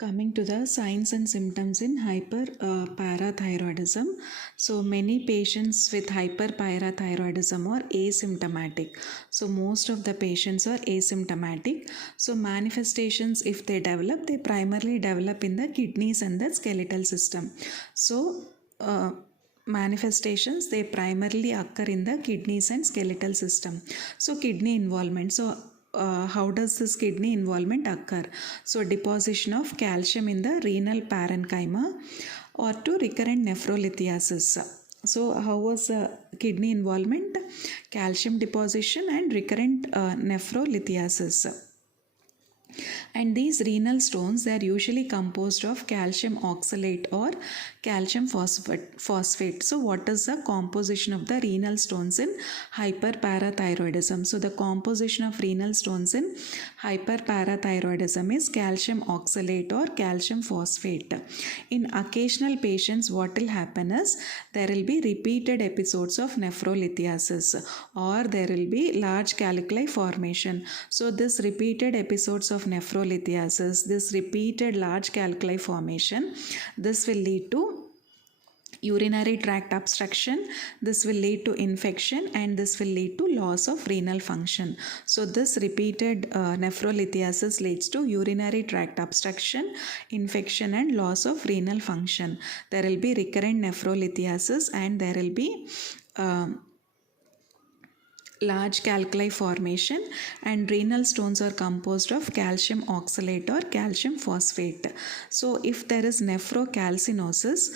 Coming to the signs and symptoms in hyperparathyroidism. So many patients with hyperparathyroidism are asymptomatic. So most of the patients are asymptomatic. So manifestations, if they develop, they primarily develop in the kidneys and the skeletal system. So manifestations, they primarily occur in the kidneys and skeletal system. So kidney involvement. So how does this kidney involvement occur? So deposition of calcium in the renal parenchyma or to recurrent nephrolithiasis. So how was kidney involvement? Calcium deposition and recurrent nephrolithiasis. And these renal stones, they are usually composed of calcium oxalate or calcium phosphate. So what is the composition of the renal stones in hyperparathyroidism? So the composition of renal stones in hyperparathyroidism is calcium oxalate or calcium phosphate. In occasional patients, what will happen is there will be repeated episodes of nephrolithiasis or there will be large calculi formation. So this repeated episodes of nephrolithiasis, this repeated large calculi formation, this will lead to urinary tract obstruction, this will lead to infection, and this will lead to loss of renal function. So this repeated nephrolithiasis leads to urinary tract obstruction, infection, and loss of renal function. There will be recurrent nephrolithiasis and there will be large calculi formation, and renal stones are composed of calcium oxalate or calcium phosphate. So if there is nephrocalcinosis,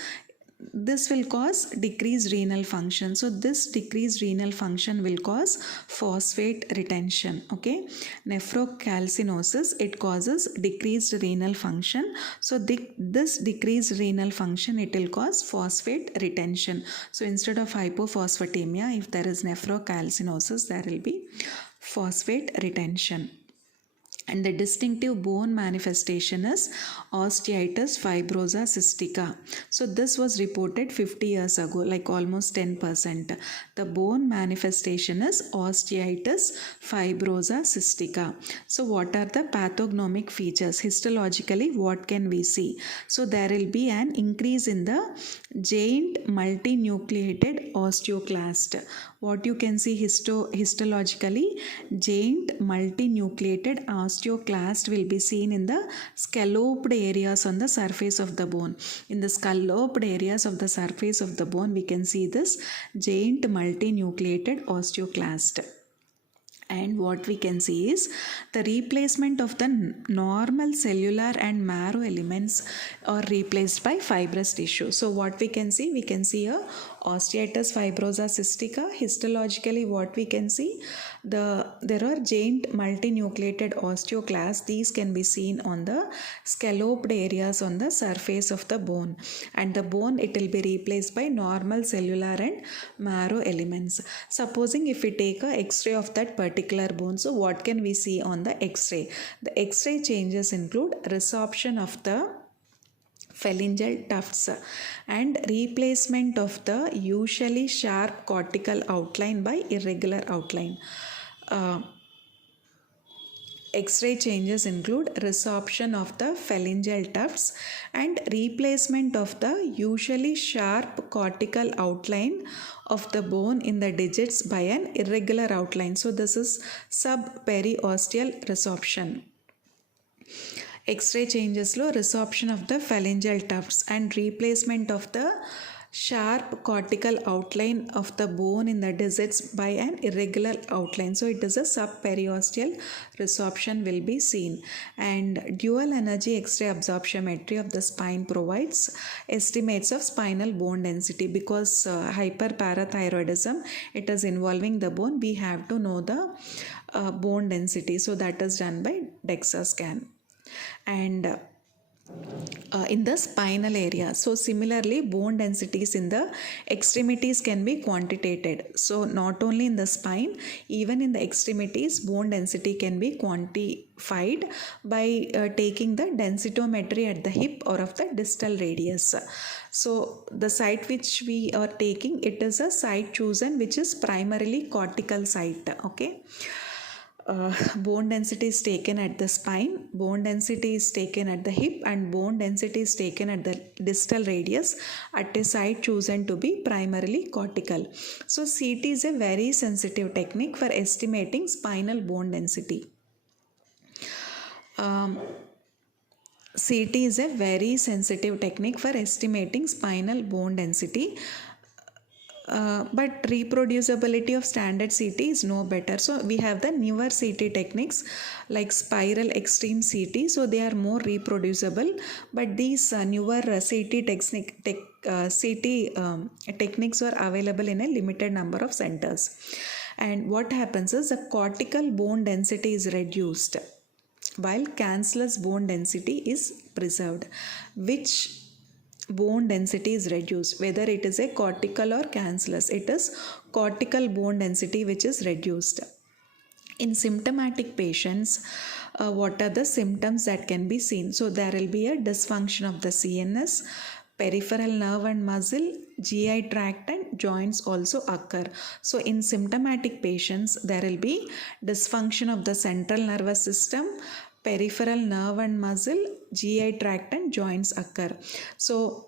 this will cause decreased renal function. So this decreased renal function will cause phosphate retention. Okay, nephrocalcinosis, it causes decreased renal function. So this decreased renal function, it will cause phosphate retention. So instead of hypophosphatemia, if there is nephrocalcinosis, there will be phosphate retention. And the distinctive bone manifestation is osteitis fibrosa cystica. So this was reported 50 years ago, like almost 10%. The bone manifestation is osteitis fibrosa cystica. So what are the pathognomic features? Histologically, what can we see? So there will be an increase in the giant multinucleated osteoclast. What you can see histologically, giant multinucleated osteoclast will be seen in the scalloped areas on the surface of the bone. In the scalloped areas of the surface of the bone, we can see this giant multinucleated osteoclast. And what we can see is the replacement of the normal cellular and marrow elements are replaced by fibrous tissue. So what we can see a osteitis fibrosa cystica. Histologically, what we can see, there are giant multinucleated osteoclasts. These can be seen on the scalloped areas on the surface of the bone, and the bone, it will be replaced by normal cellular and marrow elements. Supposing if we take a x-ray of that particular bone, so what can we see on the x-ray? The x-ray changes include resorption of the phalangeal tufts and replacement of the usually sharp cortical outline by irregular outline. X-ray changes include resorption of the phalangeal tufts and replacement of the usually sharp cortical outline of the bone in the digits by an irregular outline. So this is subperiosteal resorption. X-ray changes lo resorption of the phalangeal tufts and replacement of the sharp cortical outline of the bone in the digits by an irregular outline. So it is a subperiosteal resorption will be seen. And dual energy X-ray absorptiometry of the spine provides estimates of spinal bone density. Because hyperparathyroidism, it is involving the bone, we have to know the bone density. So that is done by DEXA scan. And in the spinal area, so similarly bone densities in the extremities can be quantitated. So not only in the spine, even in the extremities, bone density can be quantified by taking the densitometry at the hip or of the distal radius. So the site which we are taking, it is a site chosen which is primarily cortical site. Okay. bone density is taken at the spine, bone density is taken at the hip, and bone density is taken at the distal radius at a site chosen to be primarily cortical. So CT is a very sensitive technique for estimating spinal bone density. CT is a very sensitive technique for estimating spinal bone density. But reproducibility of standard CT is no better. So we have the newer CT techniques like spiral extreme CT. So they are more reproducible. But these newer CT techniques are available in a limited number of centers. And what happens is the cortical bone density is reduced while cancellous bone density is preserved. Which bone density is reduced, whether it is a cortical or cancellous? It is cortical bone density which is reduced. In symptomatic patients, what are the symptoms that can be seen? So there will be a dysfunction of the CNS, peripheral nerve and muscle, GI tract and joints also occur. So in symptomatic patients, there will be dysfunction of the central nervous system, peripheral nerve and muscle, GI tract and joints occur. So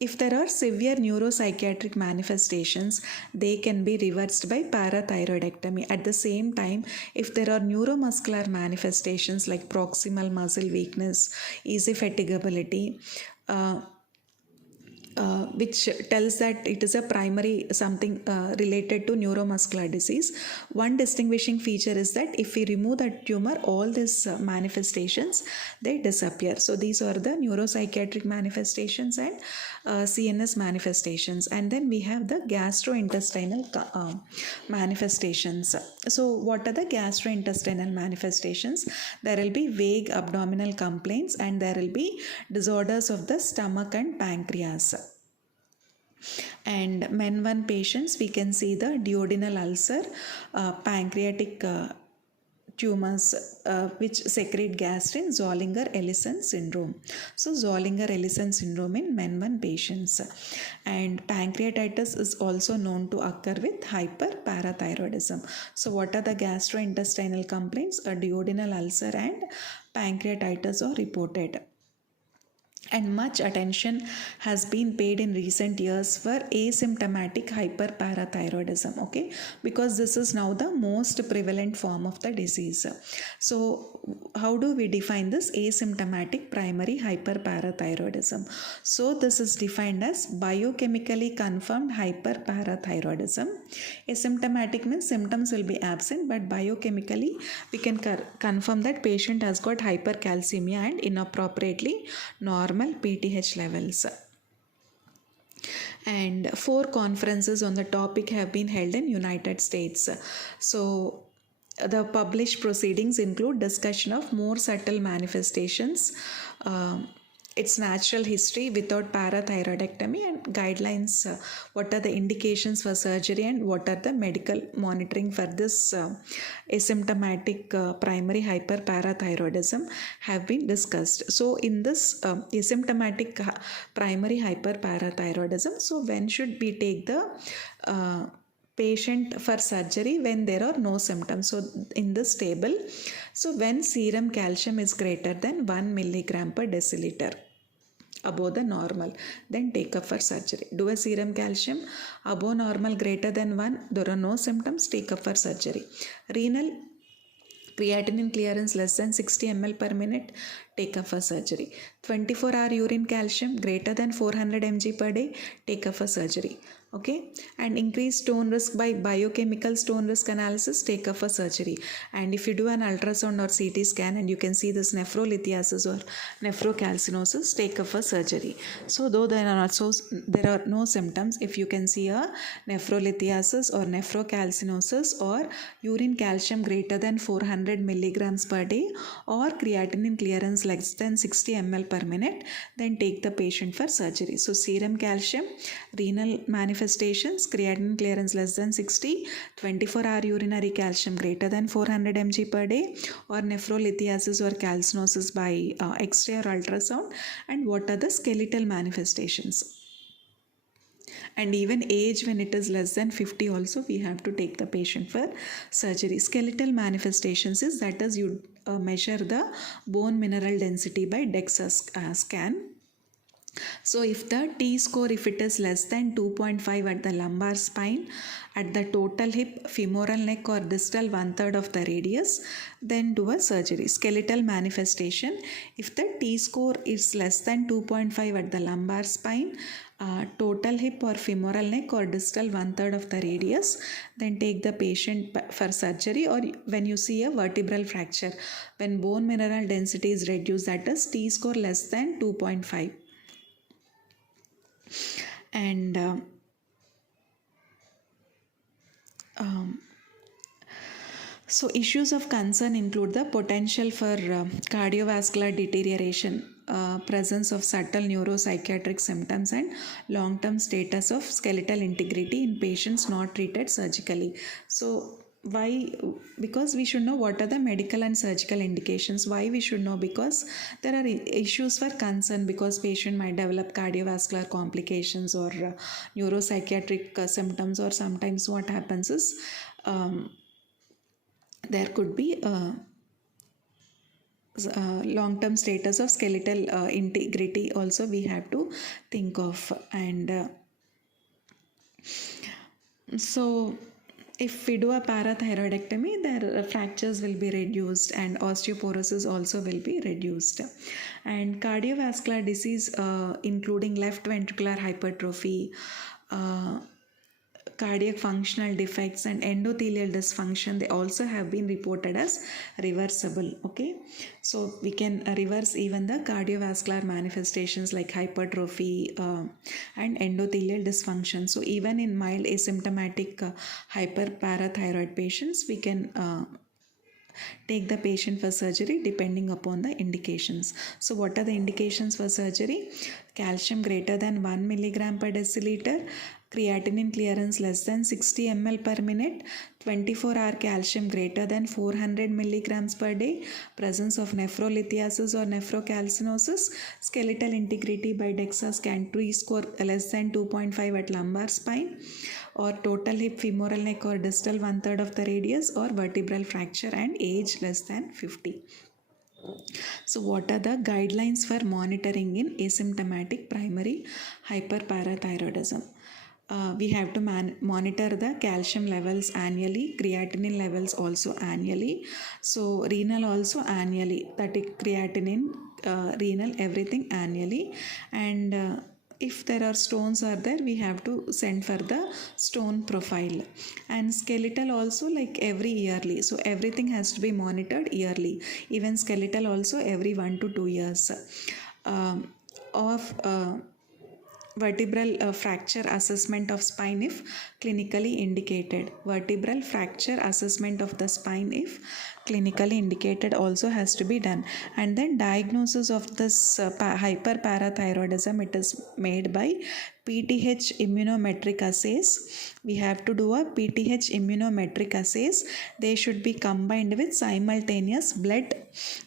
if there are severe neuropsychiatric manifestations, they can be reversed by parathyroidectomy. At the same time, if there are neuromuscular manifestations like proximal muscle weakness, easy fatigability, which tells that it is a primary something related to neuromuscular disease. One distinguishing feature is that if we remove the tumor, all these manifestations, they disappear. So these are the neuropsychiatric manifestations and CNS manifestations. And then we have the gastrointestinal manifestations. So what are the gastrointestinal manifestations? There will be vague abdominal complaints and there will be disorders of the stomach and pancreas. And men 1 patients, we can see the duodenal ulcer, pancreatic tumors which secrete gastrin, Zollinger-Ellison syndrome. So Zollinger-Ellison syndrome in men 1 patients. And pancreatitis is also known to occur with hyperparathyroidism. So what are the gastrointestinal complaints? A duodenal ulcer and pancreatitis are reported. And much attention has been paid in recent years for asymptomatic hyperparathyroidism, okay, because this is now the most prevalent form of the disease. So how do we define this asymptomatic primary hyperparathyroidism? So this is defined as biochemically confirmed hyperparathyroidism. Asymptomatic means symptoms will be absent, but biochemically we can confirm that patient has got hypercalcemia and inappropriately normal PTH levels. And 4 conferences on the topic have been held in United States. So the published proceedings include discussion of more subtle manifestations, its natural history without parathyroidectomy, and guidelines, what are the indications for surgery and what are the medical monitoring for this asymptomatic primary hyperparathyroidism have been discussed. So in this asymptomatic primary hyperparathyroidism, so when should we take the patient for surgery? When there are no symptoms. So in this table, so when serum calcium is greater than 1 milligram per deciliter above the normal, then take up for surgery. Do a serum calcium above normal greater than 1, there are no symptoms, take up for surgery. Renal creatinine clearance less than 60 ml per minute, take up for surgery. 24-hour urine calcium greater than 400 mg per day, take up for surgery. Okay, and increased stone risk by biochemical stone risk analysis, take up for surgery. And if you do an ultrasound or CT scan and you can see this nephrolithiasis or nephrocalcinosis, take up for surgery. So though there are no symptoms, if you can see a nephrolithiasis or nephrocalcinosis or urine calcium greater than 400 milligrams per day or creatinine clearance less than 60 ml per minute, then take the patient for surgery. So serum calcium, renal manifestations, creatinine clearance less than 60, 24-hour urinary calcium greater than 400 mg per day, or nephrolithiasis or calcinosis by X-ray or ultrasound, and what are the skeletal manifestations. And even age, when it is less than 50 also, we have to take the patient for surgery. Skeletal manifestations is that is you measure the bone mineral density by DEXA scan. So if the T score, if it is less than 2.5 at the lumbar spine, at the total hip, femoral neck or distal 1/3 of the radius, then do a surgery. Skeletal manifestation, if the T score is less than 2.5 at the lumbar spine, total hip or femoral neck or distal 1/3 of the radius, then take the patient for surgery. Or when you see a vertebral fracture, when bone mineral density is reduced, that is T score less than 2.5. And so issues of concern include the potential for cardiovascular deterioration, presence of subtle neuropsychiatric symptoms, and long-term status of skeletal integrity in patients not treated surgically. So why? Because we should know what are the medical and surgical indications. Why we should know? Because there are issues for concern, because patient might develop cardiovascular complications or neuropsychiatric symptoms, or sometimes what happens is there could be long-term status of skeletal integrity also we have to think of. And so if we do a parathyroidectomy, their fractures will be reduced and osteoporosis also will be reduced. And cardiovascular disease including left ventricular hypertrophy, cardiac functional defects, and endothelial dysfunction, they also have been reported as reversible. Okay, so we can reverse even the cardiovascular manifestations like hypertrophy and endothelial dysfunction. So even in mild asymptomatic hyperparathyroid patients, we can take the patient for surgery depending upon the indications. So what are the indications for surgery? Calcium greater than 1 milligram per deciliter, creatinine clearance less than 60 ml per minute, 24-hour calcium greater than 400 milligrams per day, presence of nephrolithiasis or nephrocalcinosis, skeletal integrity by DEXA scan T score less than 2.5 at lumbar spine, or total hip, femoral neck or distal 1/3 of the radius, or vertebral fracture, and age less than 50. So what are the guidelines for monitoring in asymptomatic primary hyperparathyroidism? We have to monitor the calcium levels annually, creatinine levels also annually, so renal also annually, that is creatinine, renal, everything annually. And if there are stones are there, we have to send for the stone profile. And skeletal also, like every yearly, so everything has to be monitored yearly, even skeletal also every 1 to 2 years. Vertebral fracture assessment of spine if clinically indicated. Vertebral fracture assessment of the spine if clinically indicated also has to be done. And then diagnosis of this hyperparathyroidism, it is made by PTH immunometric assays. We have to do a PTH immunometric assays. They should be combined with simultaneous blood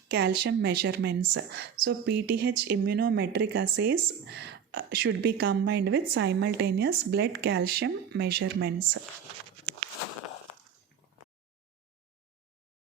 calcium measurements. So PTH immunometric assays should be combined with simultaneous blood calcium measurements.